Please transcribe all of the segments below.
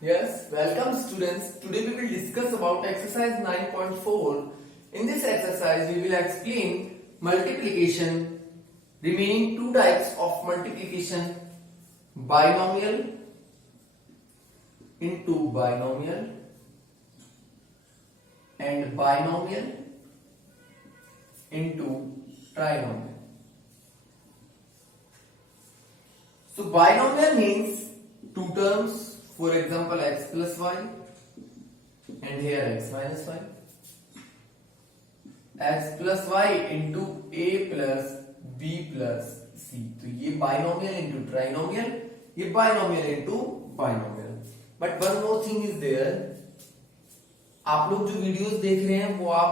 Yes, welcome students. Today we will discuss about exercise 9.4. In this exercise we will explain multiplication, remaining two types of multiplication, binomial into binomial and binomial into trinomial. So binomial means two terms. For example, x plus y and here x minus y. x plus y into a plus b plus c. तो ये binomial into trinomial, ये binomial into binomial. But one more thing is there. आप लोग जो videos देख रहे हैं वो आप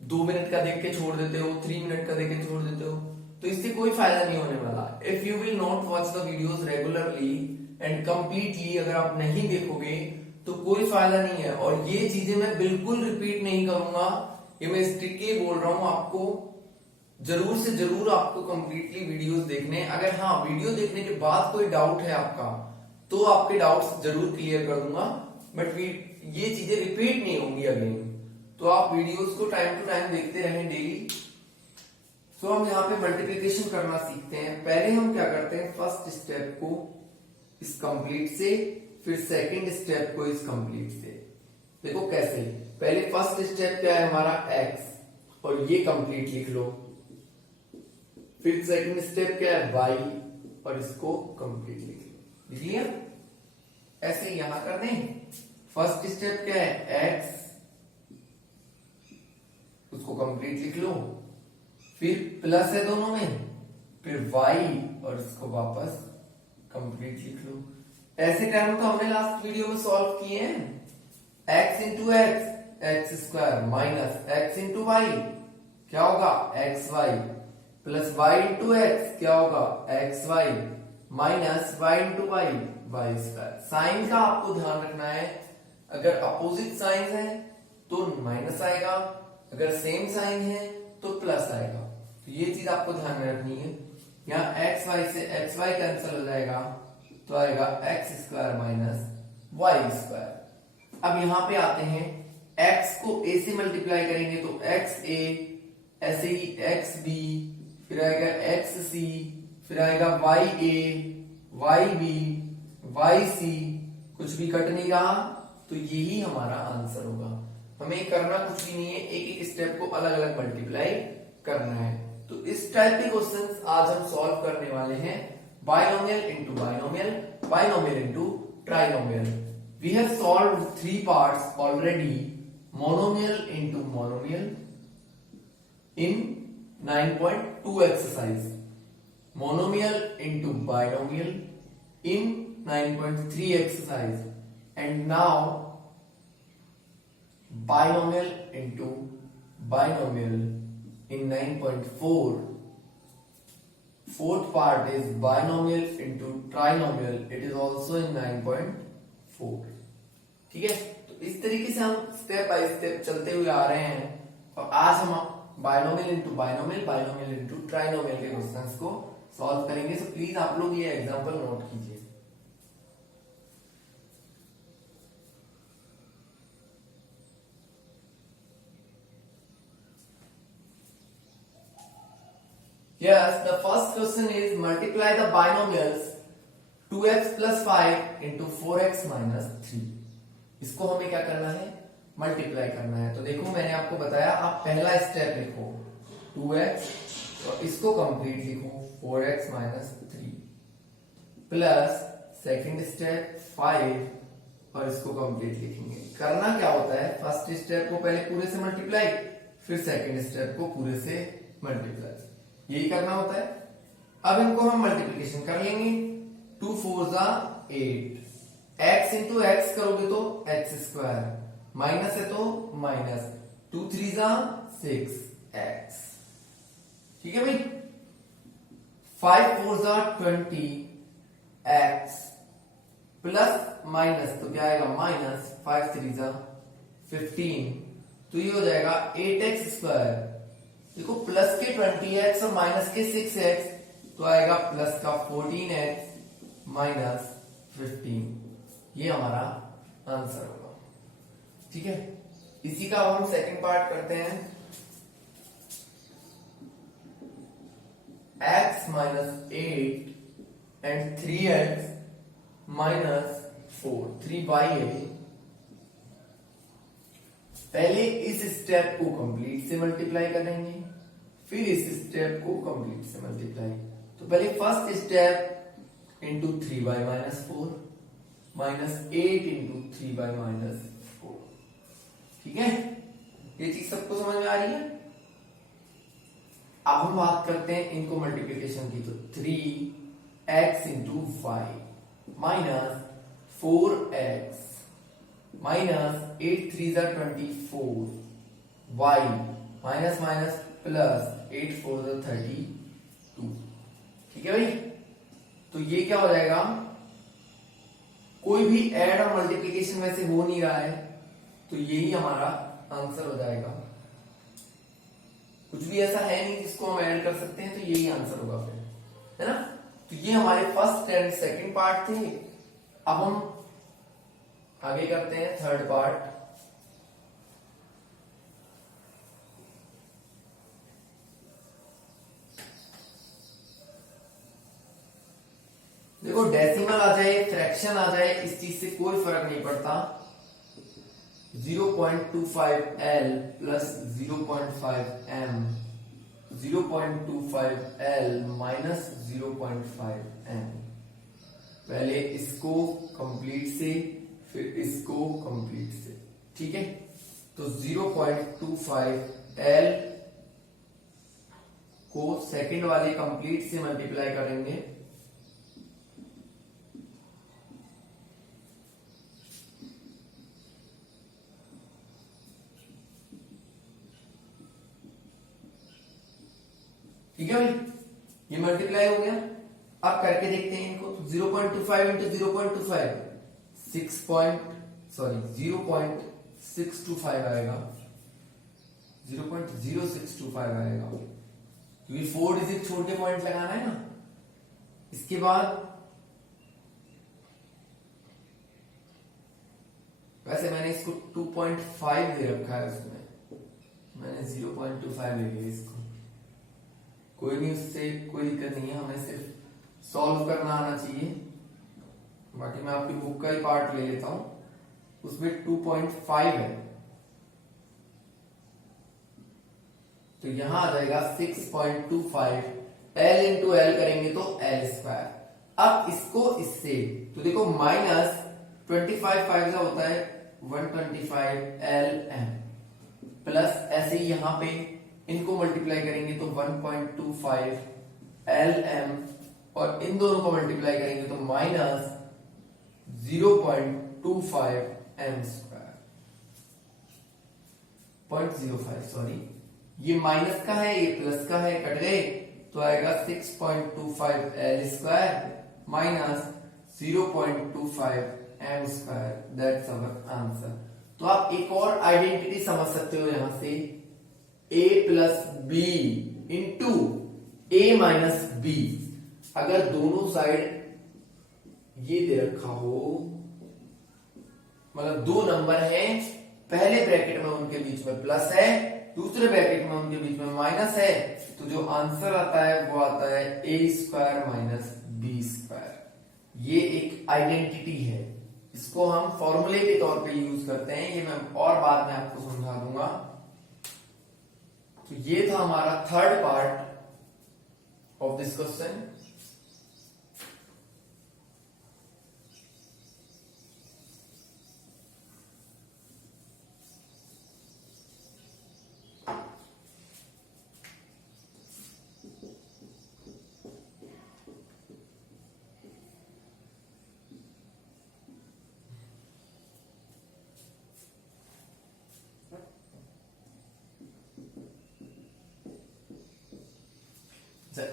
2 मिनट का देख के छोड़ देते हो, 3 मिनट का देख के छोड़ देते हो, तो इससे कोई फायदा नहीं होने वाला. If you will not watch the videos regularly and completely, अगर आप नहीं देखोगे तो कोई फायदा नहीं है. और ये चीजें मैं बिल्कुल रिपीट नहीं करूंगा, ये मैं स्ट्रिक्टली बोल रहा हूं आपको. जरूर से जरूर आपको कंप्लीटली वीडियोस देखने. अगर हाँ वीडियो देखने के बाद कोई डाउट है आपका तो आपके डाउट्स जरूर क्लियर कर दूंगा, बट ये चीजें रिपीट नहीं होंगी अगेन. तो आप वीडियोस को टाइम टू टाइम देखते रहें डेली. सो हम यहाँ पे मल्टीप्लिकेशन करना सीखते हैं. पहले हम क्या करते हैं, फर्स्ट स्टेप को इस कंप्लीट से, फिर सेकंड स्टेप को इस कंप्लीट से. देखो कैसे. पहले फर्स्ट स्टेप क्या है हमारा x, और ये कंप्लीट लिख लो. फिर सेकंड स्टेप क्या है y, और इसको कंप्लीट लिख लो. लिख लिया. ऐसे यहां कर दें. फर्स्ट स्टेप क्या है x, उसको कंप्लीट लिख लो. फिर प्लस है दोनों में, फिर y और इसको वापस कंप्लीट लिख लो. ऐसे टर्म तो हमने लास्ट वीडियो में सॉल्व किए हैं. x into x, x square minus x into y क्या होगा x Y, plus y into x क्या होगा x y, minus y into y y square. Sign का आपको ध्यान रखना है. अगर अपोजिट साइन है तो माइनस आएगा, अगर सेम साइन है तो प्लस आएगा. तो ये चीज आपको ध्यान में रखनी है. यहाँ एक्स वाई से एक्स वाई कैंसिल हो जाएगा तो आएगा x square minus y square. अब यहाँ पे आते हैं, x को a से मल्टीप्लाई करेंगे तो एक्स ए, ऐसे ही एक्स बी, फिर आएगा एक्स सी, फिर आएगा वाई ए, वाई बी, वाई सी. कुछ भी कट नहीं रहा तो यही हमारा आंसर होगा. हमें करना कुछ भी नहीं है, एक एक स्टेप को अलग अलग मल्टीप्लाई करना है. तो इस टाइप के क्वेश्चंस आज हम सॉल्व करने वाले हैं. Binomial into binomial, binomial into trinomial. We have solved 3 parts already. Monomial into monomial in 9.2 exercise, monomial into binomial in 9.3 exercise, and now binomial into binomial in 9.4. Fourth part is binomial into trinomial. It is also in 9.4. ठीक है. तो इस तरीके से हम step by step चलते हुए आ रहे हैं. और आज हम binomial into binomial, binomial into trinomial के क्वेश्चंस को सॉल्व करेंगे. सो प्लीज आप लोग ये एग्जांपल नोट कीजिए. Yes, the first question is multiply the binomials 2x plus 5 into 4x minus 3. इसको हमें क्या करना है, मल्टीप्लाई करना है. तो देखो मैंने आपको बताया, आप पहला स्टेप लिखो 2x और इसको कंप्लीट लिखो 4x minus 3, plus second step 5 और इसको कंप्लीट लिखेंगे. करना क्या होता है, फर्स्ट स्टेप को पहले पूरे से मल्टीप्लाई, फिर सेकंड स्टेप को पूरे से मल्टीप्लाई, यही करना होता है. अब इनको हम मल्टीप्लिकेशन कर लेंगे. 2 4 जा 8, x इंटू एक्स करोगे तो एक्स स्क्वायर, माइनस है तो माइनस, 2 3 जा 6x. ठीक है भाई. 5 4 जा 20x, प्लस माइनस तो क्या आएगा माइनस, 5 3 जा 15, तो ये हो जाएगा 8x स्क्वायर. देखो प्लस के 20x और माइनस के 6x तो आएगा प्लस का 14x माइनस 15. ये हमारा आंसर होगा। ठीक है, इसी का अब हम सेकंड पार्ट करते हैं। x minus 8 and 3x minus 4, 3y है। पहले इस स्टेप को कंप्लीट से मल्टीप्लाई करेंगे, फिर इस स्टेप को कंप्लीट से मल्टीप्लाई। तो पहले first step into 3y minus 4 minus 8 into 3y minus 4। ठीक है, ये चीज सबको समझ में आ रही है। अब हम बात करते हैं इनको मल्टीप्लिकेशन की। तो 3x into Y minus 4x minus 8 3 जा 24 y माइनस माइनस प्लस 8 4 जा 32। ठीक है भाई, तो ये क्या हो जाएगा, कोई भी ऐड और मल्टीप्लिकेशन वैसे हो नहीं रहा है, तो यही हमारा आंसर हो जाएगा। कुछ भी ऐसा है नहीं जिसको हम ऐड कर सकते हैं, तो यही आंसर होगा फिर, है ना। तो ये हमारे फर्स्ट एंड सेकंड पार्ट थे। अब हम आगे करते हैं थर्ड पार्ट। देखो, डेसिमल आ जाए, फ्रैक्शन आ जाए, इस चीज से कोई फर्क नहीं पड़ता। 0.25L plus 0.5M, 0.25L minus 0.5M। पहले इसको कंप्लीट से, फिर इसको कंप्लीट से। ठीक है, तो 0.25L को सेकंड वाले कंप्लीट से मल्टीप्लाई करेंगे, ठीक है भाई, ये मल्टीप्लाई हो गया। अब करके देखते हैं इनको। तो 0.25 इंटू 0.25 0.625 आएगा, 0.0625 आएगा, क्योंकि 4 डिजिट छोड़ के पॉइंट लगाना है ना। इसके बाद वैसे मैंने इसको 2.5 दे रखा है, उसमें मैंने 0.25 ले लिया इसको। कोई नहीं, उससे कोई दिक्कत नहीं है, हमें सिर्फ सॉल्व करना आना चाहिए। बाकी मैं आपकी बुक का ही पार्ट ले लेता हूं, उसमें 2.5 है, तो यहां आ जाएगा 6.25। L इंटू एल करेंगे तो L स्क्वायर। अब इसको इससे, तो देखो माइनस 25 5 का होता है 125 LM प्लस ऐसे ही यहां पे इनको मल्टीप्लाई करेंगे तो 1.25 LM, और इन दोनों को मल्टीप्लाई करेंगे तो माइनस 0.25 M स्क्वायर, 0.05 सॉरी, ये माइनस का है, ये प्लस का है, कट गए, तो आएगा 6.25 L square minus 0.25 M square. That's our answer. तो आप एक और आइडेंटिटी समझ सकते हो यहां से, a plus b into a minus b. अगर दोनों साइड ये दे रखा हो, मतलब दो नंबर हैं, पहले ब्रैकेट में उनके बीच में प्लस है, दूसरे ब्रैकेट में उनके बीच में माइनस है, तो जो आंसर आता है वो आता है ए स्क्वायर माइनस बी स्क्वायर। ये एक आइडेंटिटी है, इसको हम फॉर्मूले के तौर पे यूज करते हैं, ये मैं और बाद में आपको समझा दूंगा। तो ये था हमारा third part of this question.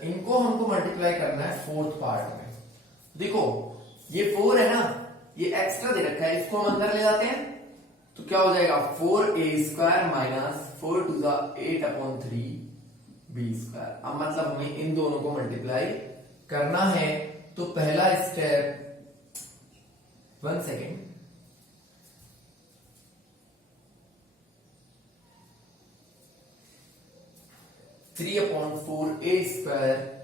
इनको हमको मल्टीप्लाई करना है फोर्थ पार्ट में। देखो ये 4 है ना, ये एक्स्ट्रा दे रखा है, इसको हम अंदर ले जाते हैं तो क्या हो जाएगा 4a square minus 4 to the 8/3 b square. अब मतलब हमें इन दोनों को मल्टीप्लाई करना है, तो पहला step 1 second. Three upon four A square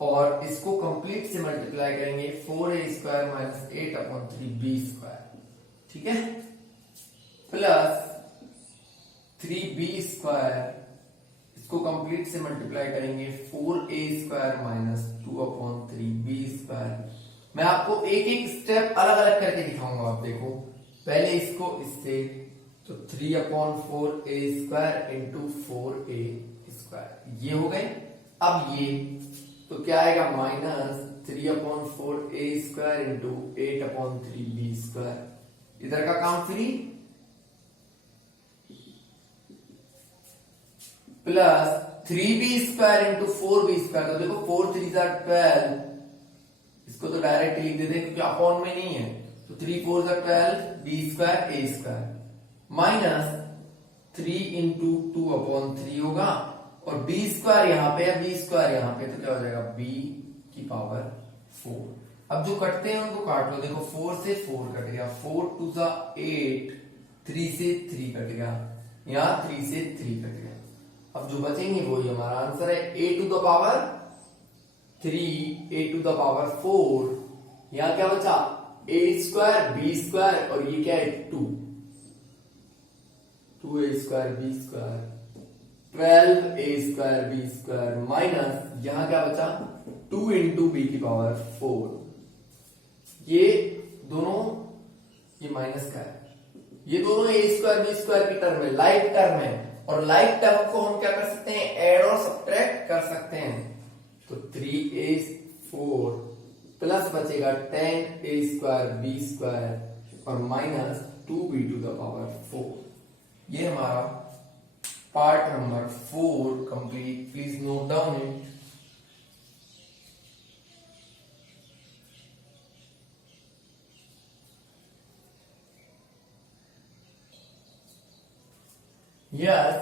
और इसको कंप्लीट से मल्टीप्लाई करेंगे 4a² माइनस 8/3b², ठीक है, प्लस 3b², इसको कंप्लीट से मल्टीप्लाई करेंगे 4a² माइनस 2/3b²। मैं आपको एक एक स्टेप अलग अलग करके दिखाऊंगा। आप देखो, पहले इसको इससे, तो 3/4a² इंटू 4a², ये हो गए। अब ये तो क्या आएगा, माइनस 3/4a² इंटू 8/3b²। इधर का काम free, plus 3b² into 4b²। तो देखो 4 3 12, इसको तो डायरेक्ट लिख देते क्योंकि अपॉन में नहीं है, तो 3 4 12, b² a² माइनस 3 इंटू 2/3 होगा, और b² यहां पे है, b² यहां पे, तो क्या हो जाएगा b⁴। अब जो कटते हैं उनको काट लो। देखो 4 से 4 कट गया, 4 2 8, 3 से 3 कट गया, यहां 3 से 3 कट गया। अब जो बचेंगे वही हमारा आंसर है, a⁴ a⁴। यहां क्या बचा, a² b² और ये क्या है 2a² b² 12a² b² minus यहां क्या बचा 2 इंटू b⁴। ये दोनों, ये माइनस का है, ये दोनों a² b² की टर्म है, लाइक टर्म है, और लाइक टर्म को हम क्या कर सकते हैं, ऐड और सब्ट्रैक्ट कर सकते हैं। तो 3a⁴ प्लस बचेगा 10a² b² और माइनस 2b⁴। ये हमारा part number 4 complete. Please note down it. Yes,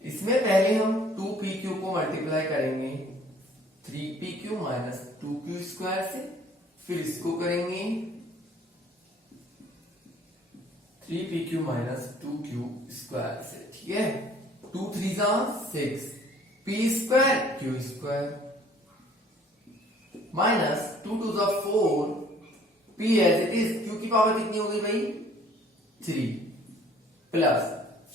इसमें पहले हम 2pq को मल्टीप्लाई करेंगे 3pq माइनस 2q² से, फिर इसको करेंगे 3pq माइनस 2q² से, ठीक है। 2 3 6, p² q² minus 2 2 4, p as it is, q की पावर कितनी हो गई भाई 3, प्लस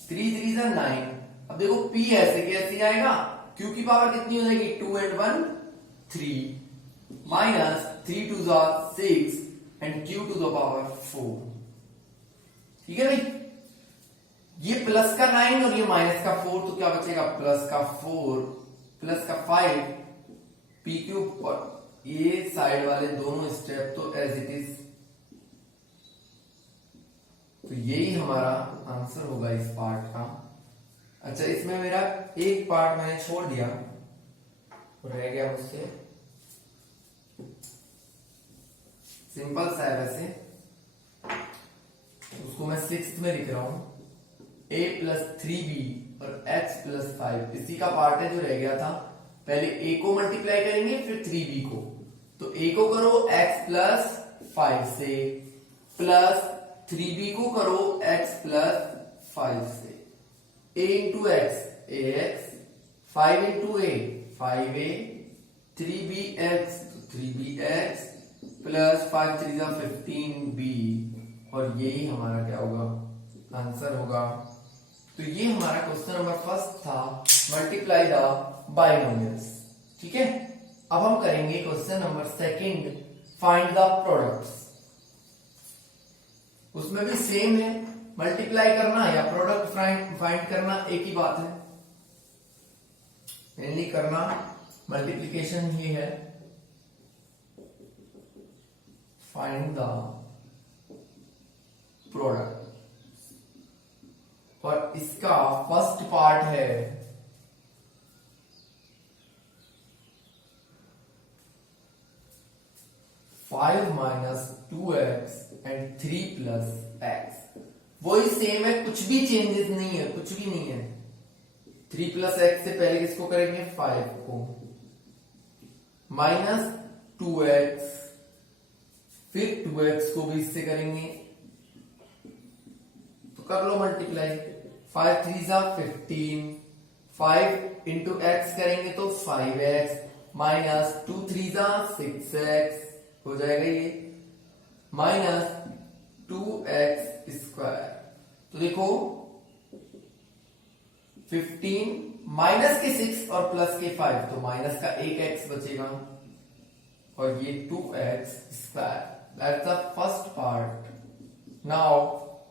3 3 9। अब देखो p ऐसे कैसे आएगा, q की पावर कितनी हो जाएगी 2 and 1 3, माइनस 3 2 6 एंड q⁴, ठीक है भाई। ये प्लस का 9 और ये माइनस का 4, तो क्या बचेगा प्लस का 4 प्लस का 5 pq, और ये साइड वाले दोनों स्टेप तो एज इट इज। तो यही हमारा आंसर होगा इस पार्ट का। अच्छा, इसमें मेरा एक पार्ट मैंने छोड़ दिया, रह गया मुझसे, सिंपल सा है वैसे, उसको मैं 6th में लिख रहा हूं, a + 3b और h + 5, इसी का पार्ट है जो रह गया था। पहले a को मल्टीप्लाई करेंगे फिर 3b को, तो a को करो x + 5 से, प्लस 3b को करो x + 5 से, a into x ax, 5 into a 5a, 3bx तो 3bx प्लस 5 3 15b, और यही हमारा क्या होगा आंसर होगा। तो ये हमारा क्वेश्चन नंबर 1 था, मल्टीप्लाई द बाइनोमियल्स, ठीक है। अब हम करेंगे question number 2, find the products. उसमें भी सेम है, मल्टीप्लाई करना या प्रोडक्ट फाइंड करना एक ही बात है, मेनली करना मल्टीप्लीकेशन ही है। फाइंड द प्रोडक्ट, और इसका फर्स्ट पार्ट है 5 - 2x एंड 3 + x। वही सेम है, कुछ भी चेंजेस नहीं है, कुछ भी नहीं है। 3 + x से पहले किसको करेंगे 5 को, -2x फिर 2x को भी इससे करेंगे तो कर लो मल्टीप्लाई। 5 3 जा 15, 5 इंटू एक्स करेंगे तो 5x माइनस 2 3 जा 6x हो जाएगा ये, माइनस 2x स्क्वायर। तो देखो 15 माइनस के 6 और प्लस के 5, तो माइनस का एक x बचेगा और ये 2x square. That's the first part. Now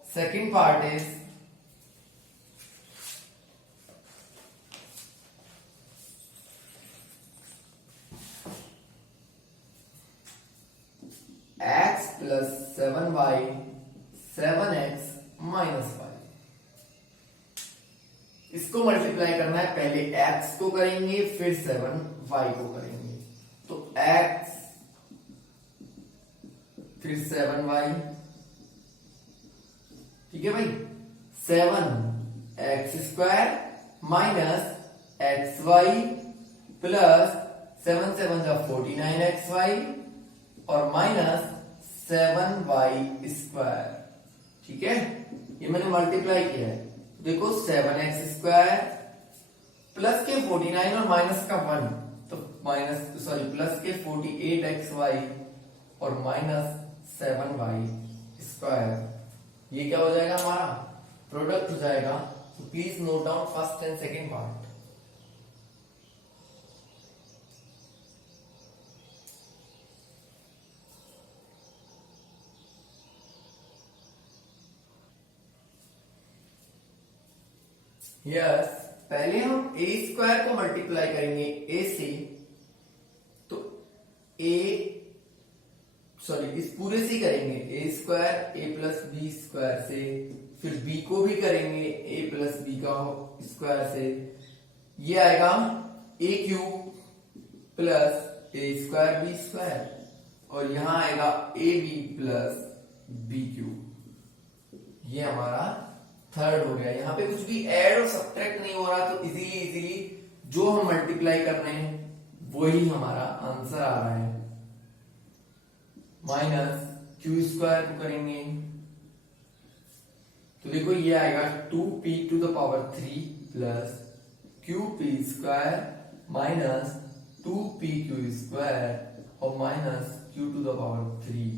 second part is x plus 7y 7x minus 5। इसको मल्टीप्लाई करना है, पहले x को करेंगे फिर 7y को करेंगे, तो x फिर 7y, ठीक है भाई। 7x square minus xy plus 7 7 जा 49xy और माइनस 7y स्क्वायर, ठीक है। ये मैंने मल्टीप्लाई किया है, देखो 7x स्क्वायर प्लस के 49 और माइनस का 1, तो माइनस सॉरी प्लस के 48xy और माइनस 7y स्क्वायर, ये क्या हो जाएगा हमारा प्रोडक्ट हो जाएगा। तो please note down first and second part. Yes, पहले हम ए स्क्वायर को मल्टीप्लाई करेंगे ए से, तो ए सॉरी इस पूरे से ही करेंगे, A square A plus B square से, फिर बी को भी करेंगे ए प्लस बी का स्क्वायर से, ये आएगा A cube plus A square B square, और यहां आएगा A B plus B cube. ये हमारा थर्ड हो गया। यहां पे कुछ भी ऐड और सब्ट्रैक्ट नहीं हो रहा, तो इजीली जो हम मल्टीप्लाई कर रहे हैं वही हमारा आंसर आ रहा है। माइनस क्यू स्क्वायर को करेंगे तो देखो ये आएगा 2p to the power 3 plus Q P square minus 2p Q square और minus Q to the power 3।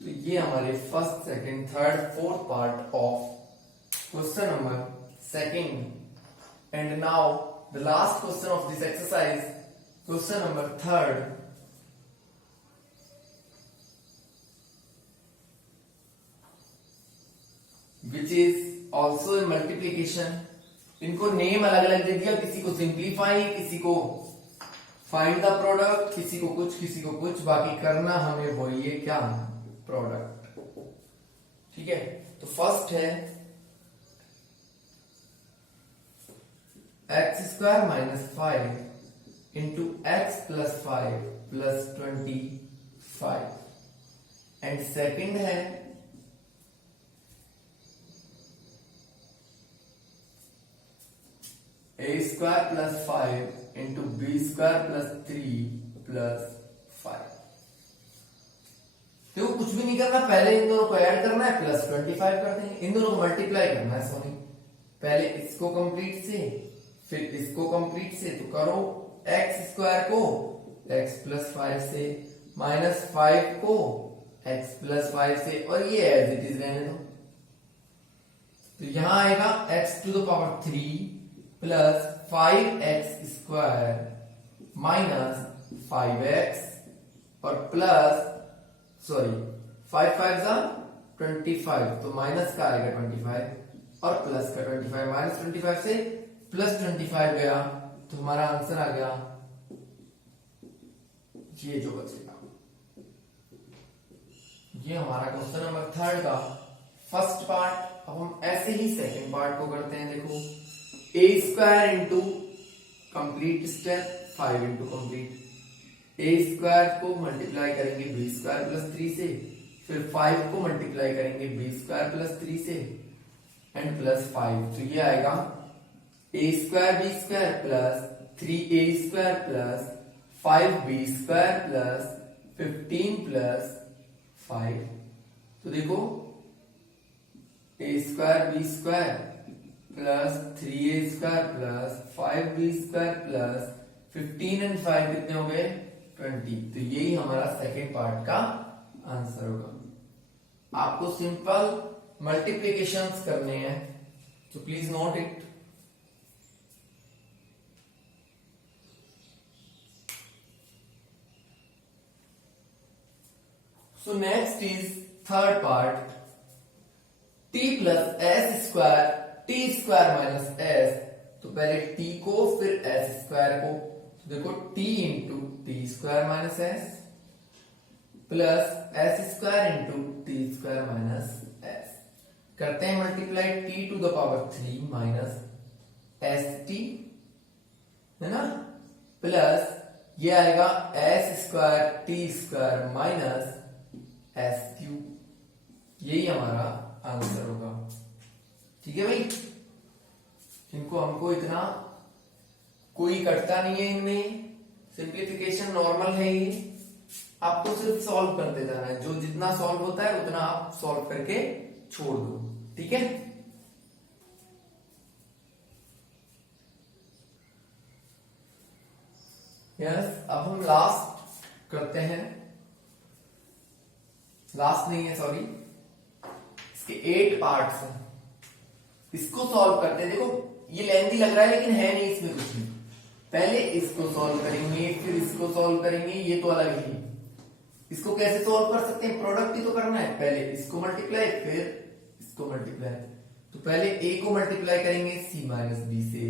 तो ये हमारे first second third fourth part of question number second. And now the last question of this exercise, question number third. Which is also a multiplication. इनको name अलग अलग दे दिया, किसी को simplify, किसी को फाइंड द प्रोडक्ट, किसी को कुछ, बाकी करना हमें वही है क्या प्रोडक्ट, ठीक है। तो फर्स्ट है x square minus 5 into X plus 5 plus 25, and second है a square plus 5 into B square plus 3 plus 5। देखो कुछ भी नहीं करना, पहले इन दोनों को ऐड करना है प्लस 25 कर देंगे, इन दोनों को मल्टीप्लाई करना है। सोनी पहले इसको कंप्लीट से फिर इसको कंप्लीट से, तो करो एक्स स्क्वायर को एक्स प्लस 5 से, माइनस 5 को एक्स प्लस 5 से, और ये एज इट इज रहने दो। तो यहां आएगा X to the power 3 plus 5x square minus 5x और प्लस सॉरी 5 5 जा 25, तो माइनस का आएगा 25 और प्लस का 25, माइनस 25 से प्लस 25 गया, तो हमारा आंसर आ गया ये जो बचेगा। ये हमारा क्वेश्चन नंबर थर्ड का फर्स्ट पार्ट। अब हम ऐसे ही सेकंड पार्ट को करते हैं। देखो A square into complete step 5 into complete, A square को मल्टीप्लाई करेंगे बी स्क्वायर प्लस 3 से, फिर 5 को मल्टीप्लाई करेंगे बी स्क्वायर प्लस 3 से एंड प्लस 5। तो ये आएगा A square B square plus 3a square plus 5b square plus 15 plus 5। तो देखो a square B square plus 3a square plus 5b square plus 15 and 5 कितने हो गए 20। तो यही हमारा सेकेंड पार्ट का आंसर होगा। आपको सिंपल मल्टीप्लीकेशंस करने हैं, तो please note it. So next is third part, t plus s square t square minus s। तो पहले t को फिर s स्क्वायर को, तो देखो t into T square minus s plus s square into T square minus s। करते हैं multiply t to the power 3 minus s t, है ना, प्लस ये आएगा s square T square minus S Q. यही हमारा आंसर होगा। ठीक है भाई, इनको हमको इतना कोई कटता नहीं है, इनमें सिंप्लीफिकेशन नॉर्मल है ये। आपको सिर्फ सॉल्व करते जाना है, जो जितना सॉल्व होता है उतना आप सॉल्व करके छोड़ दो। ठीक है, यस। अब हम लास्ट करते हैं, लास्ट नहीं है सॉरी, इसके 8 पार्ट्स हैं, इसको सॉल्व करते हैं। देखो ये लेंथी लग रहा है लेकिन है नहीं इसमें कुछ भी। पहले इसको सॉल्व करेंगे फिर इसको सॉल्व करेंगे, ये तो अलग ही। इसको कैसे सॉल्व कर सकते हैं, प्रोडक्ट ही तो करना है। पहले इसको मल्टीप्लाई फिर इसको मल्टीप्लाई। तो पहले a को मल्टीप्लाई करेंगे c माइनस बी से,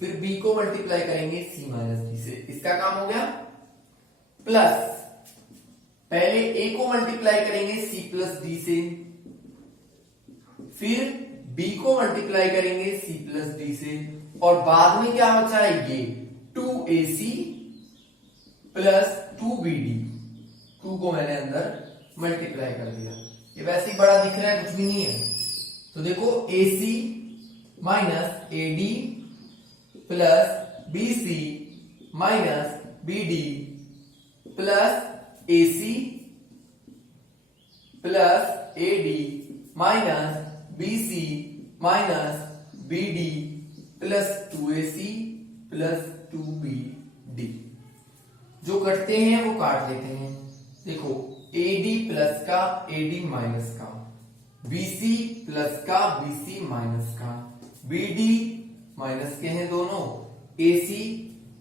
फिर b को मल्टीप्लाई करेंगे c माइनस डी से। इसका काम हो गया। प्लस पहले a को मल्टीप्लाई करेंगे c प्लस डी से, फिर b को मल्टीप्लाई करेंगे c प्लस डी से, और बाद में क्या बचा है ये 2ac प्लस 2bd। 2 को मैंने अंदर मल्टीप्लाई कर दिया। ये वैसे ही बड़ा दिख रहा है, कुछ भी नहीं है। तो देखो ac minus ad plus bc minus bd plus AC plus AD minus BC minus BD plus 2AC plus 2BD। जो कटते हैं वो काट लेते हैं। देखो AD प्लस का AD माइनस का, BC प्लस का BC माइनस का, BD माइनस के हैं दोनों, AC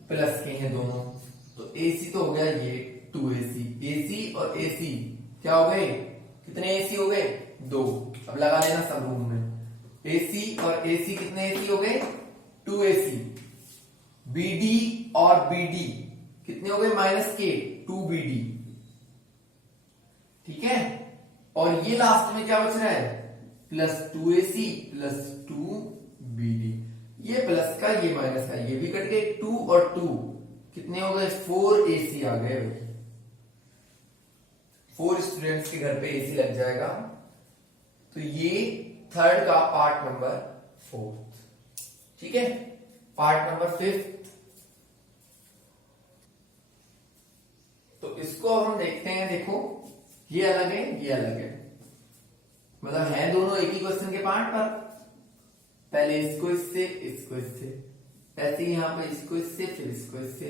प्लस के हैं दोनों। तो AC तो हो गया ये 2AC, AC और AC क्या हो गए, कितने AC हो गए 2। अब लगा लेना सब रूम में। AC और AC कितने AC हो गए 2AC। BD और BD कितने हो गए माइनस के 2BD। ठीक है, और ये लास्ट में क्या बच रहा है प्लस 2AC प्लस 2BD। ये प्लस का ये माइनस का ये भी कट गए, 2 और 2 कितने हो गए 4AC आ गए। 4 स्टूडेंट्स के घर पे AC लग जाएगा। तो ये थर्ड का पार्ट नंबर 4। ठीक है, पार्ट नंबर 5। तो इसको हम देखते हैं। देखो ये अलग है ये अलग है, मतलब है दोनों एक ही क्वेश्चन के पार्ट, पर पहले इसको इससे इसको इससे, ऐसे यहां पे इसको इससे फिर इसको इससे।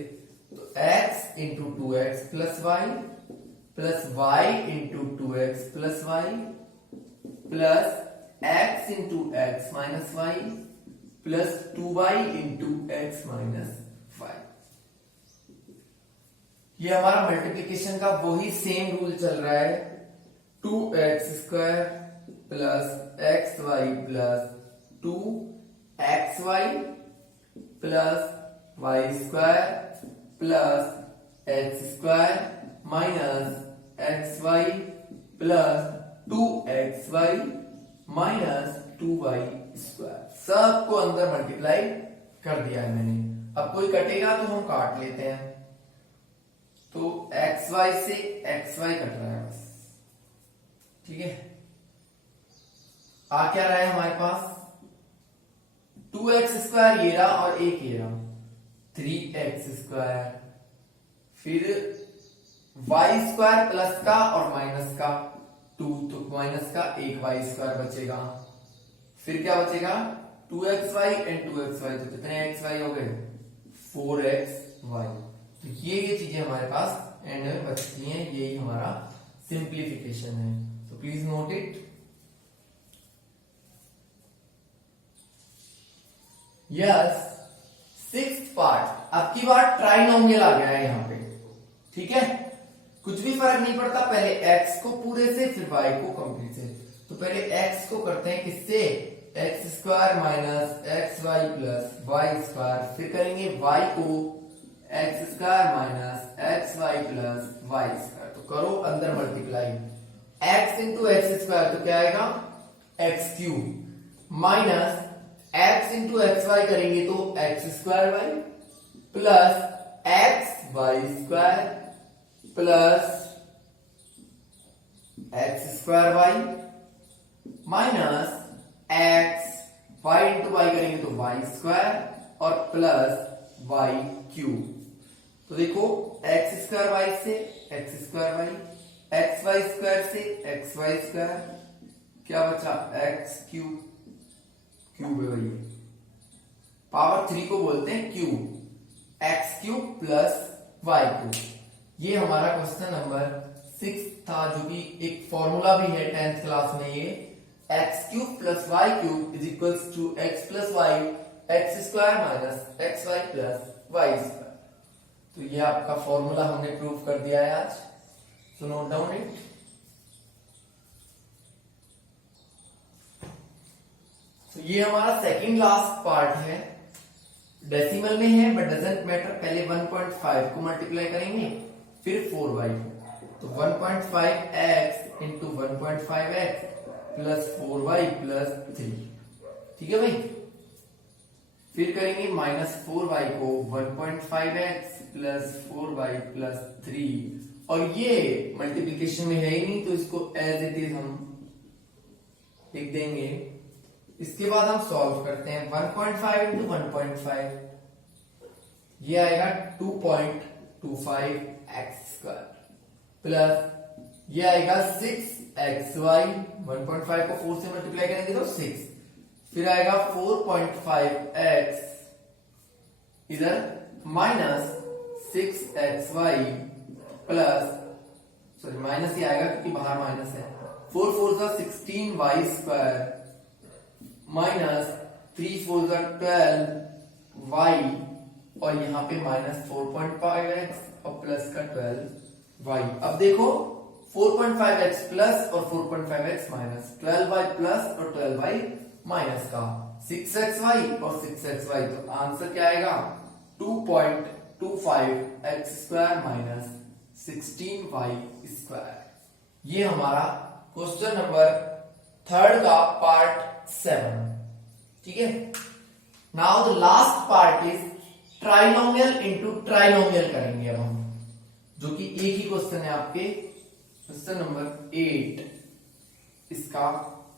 तो x into 2x plus Y plus y into 2x plus Y plus x into x minus Y plus 2y into x minus Y. ये हमारा मल्टीप्लीकेशन का वही सेम रूल चल रहा है। 2x square plus xy plus 2xy plus y square plus x square minus xy plus 2xy minus 2y square. सबको अंदर multiply कर दिया है मैंने। अब कोई कटेगा तो हम काट लेते हैं। तो xy से xy कट रहा है बस। ठीक है, आ क्या रहा है हमारे पास 2x स्क्वायर ये रहा और एक ये रहा 3x स्क्वायर, फिर y स्क्वायर प्लस का और माइनस का 2, तो माइनस का एक वाई स्क्वायर बचेगा। फिर क्या बचेगा 2xy एंड 2xy, तो कितने xy हो गए 4xy। तो ये चीजें हमारे पास एंड में बचती हैं, यही हमारा सिंप्लीफिकेशन है। तो please note it. Yes, sixth part, अब की बार ट्राइनोमियल आ गया है यहाँ पे, ठीक है। कुछ भी फर्क नहीं पड़ता, पहले x को पूरे से फिर y को कंप्लीट से। तो पहले x को करते हैं किससे, X square minus X Y plus Y square, फिर करेंगे y को X square minus X Y plus Y square. तो करो अंदर multiply, x into X square तो क्या आएगा X cube minus x into X Y करेंगे तो X square Y plus X Y square plus X square Y minus X Y into Y करेंगे तो वाई स्क्वायर और प्लस वाई क्यूब। तो देखो एक्स स्क्वायर वाई से X square Y, X Y square से x Y square, क्या बचा x cube, cube है भाई, पावर 3 को बोलते हैं cube, X cube plus Y cube. ये हमारा क्वेश्चन नंबर 6 था, जो कि एक फॉर्मूला भी है 10th क्लास में, ये X cube plus Y cube is equals to X plus Y X square minus X Y plus Y square. तो ये आपका फॉर्मूला हमने प्रूव कर दिया है आज, सो नोट डाउन इट। तो ये हमारा सेकंड लास्ट पार्ट है, डेसिमल में है बट डजंट मैटर। पहले 1.5 को मल्टीप्लाई करेंगे फिर 4y, तो 1.5x into 1.5x plus 4y plus 3, ठीक है भाई। फिर करेंगे माइनस 4y को 1.5x प्लस 4y प्लस 3, और ये मल्टीप्लीकेशन में है ही नहीं तो इसको एज इट इज हम लिख देंगे। इसके बाद हम सॉल्व करते हैं 1.5 इंटू 1.5, ये आएगा 2.25 एक्स स्क्वायर प्लस ये आएगा 6xy, 1.5 को 4 से मल्टीप्लाई करेंगे तो 6, फिर आएगा 4.5x इधर minus 6xy plus, sorry minus ही आएगा क्योंकि बाहर माइनस है, 4 4 सा 16y स्क्वायर माइनस 3 4 सा 12y, और यहाँ पे माइनस 4.5x और प्लस का 12y। अब देखो 4.5x प्लस और 4.5x माइनस, 12y प्लस और 12y माइनस का 6xy और 6xy, तो आंसर क्या आएगा 2.25x square minus 16y square. ये हमारा क्वेश्चन नंबर 3 का पार्ट 7, ठीक है। Now the last part is trinomial into trinomial करेंगे अब हम, जो कि एक ही क्वेश्चन है आपके क्वेश्चन नंबर 8, इसका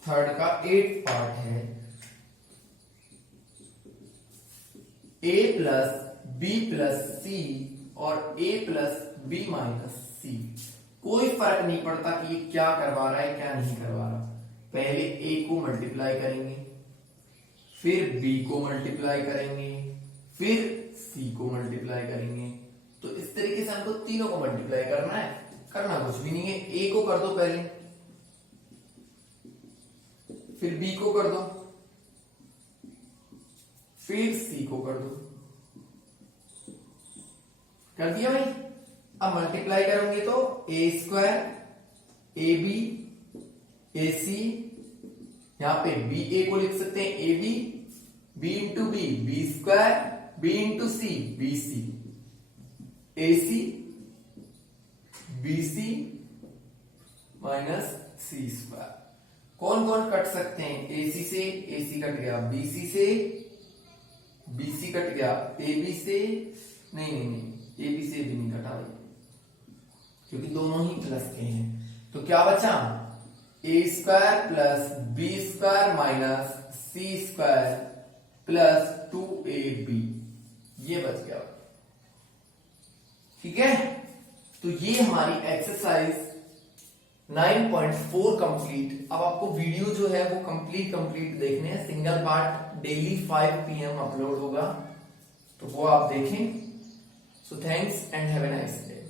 3rd का 8th पार्ट है। a प्लस बी प्लस सी और a प्लस बी माइनस सी, कोई फर्क नहीं पड़ता कि ये क्या करवा रहा है क्या नहीं करवा रहा। पहले a को मल्टीप्लाई करेंगे, फिर b को मल्टीप्लाई करेंगे, फिर c को मल्टीप्लाई करेंगे। तो इस तरीके से हमको तीनों को मल्टीप्लाई करना है, करना कुछ भी नहीं है। a को कर दो पहले, फिर b को कर दो, फिर c को कर दो, कर दिया भाई। अब मल्टीप्लाई करेंगे तो a square A B A C, यहां पे बी ए को लिख सकते हैं A B, B into B B square, B into C B C, A C B C minus C square. कौन कौन कट सकते हैं, ए सी से ए सी कट गया, बी सी से बी सी कट गया, ए बी से नहीं नहीं नहीं ए बी से भी नहीं कटा भाई, क्योंकि दोनों ही प्लस के हैं। तो क्या बचा A square plus B square minus C square plus 2ab, ये बच गया, ठीक है। तो ये हमारी एक्सरसाइज 9.4 कंप्लीट। अब आपको वीडियो जो है वो कंप्लीट देखने हैं, single part daily 5 PM upload होगा, तो वो आप देखें। So thanks and have a nice day.